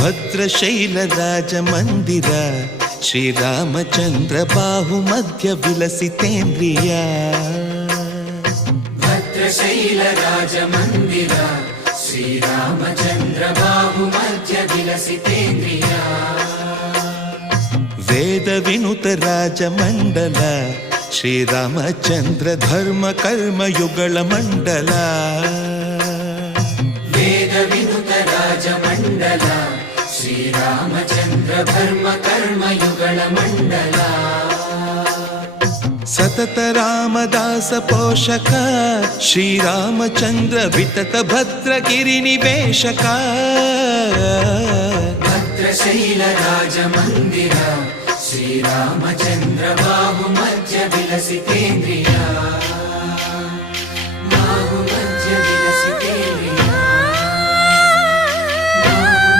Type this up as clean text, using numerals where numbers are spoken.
ಭದ್ರಶೈಲ ರಾಜ ಮಂದಿರ ಶ್ರೀರಾಮಚಂದ್ರ ಬಾಹು ಮಧ್ಯ ವಿಲಸಿತೇಂದ್ರಿಯ. ಭದ್ರಶೈಲ ರಾಜ ಮಂದಿರ ಶ್ರೀರಾಮಚಂದ್ರ ಬಾಹು ಮಧ್ಯ ವಿಲಸಿತೇಂದ್ರಿಯ. ವೇದ ವಿನುತ ರಾಜ ಮಂಡಲ ಶ್ರೀರಾಮಚಂದ್ರ ಧರ್ಮ ಕರ್ಮ ಯುಗಳ ಮಂಡಲ. ವೇದ ವಿನುತ ರಾಜ ಮಂಡಲ ಶ್ರೀರಾಮಚಂದ್ರ ಧರ್ಮ ಕರ್ಮ ಯುಗಳ ಮಂಡಲ. ಸತತ ರಾಮದಾಸ ಪೋಷಕ ಶ್ರೀರಾಮಚಂದ್ರ ವಿತತ ಭದ್ರಗಿರಿ ನಿವೇಶಕ. ಭದ್ರಶೈಲ ರಾಜ ಮಂದಿರ ಶ್ರೀರಾಮಚಂದ್ರ ಬಾಹು ಮಧ್ಯ ವಿಲಸಿತೇಂದ್ರಿಯ. ಬಾಹು ಮಧ್ಯ ವಿಲಸಿತೇಂದ್ರಿಯ.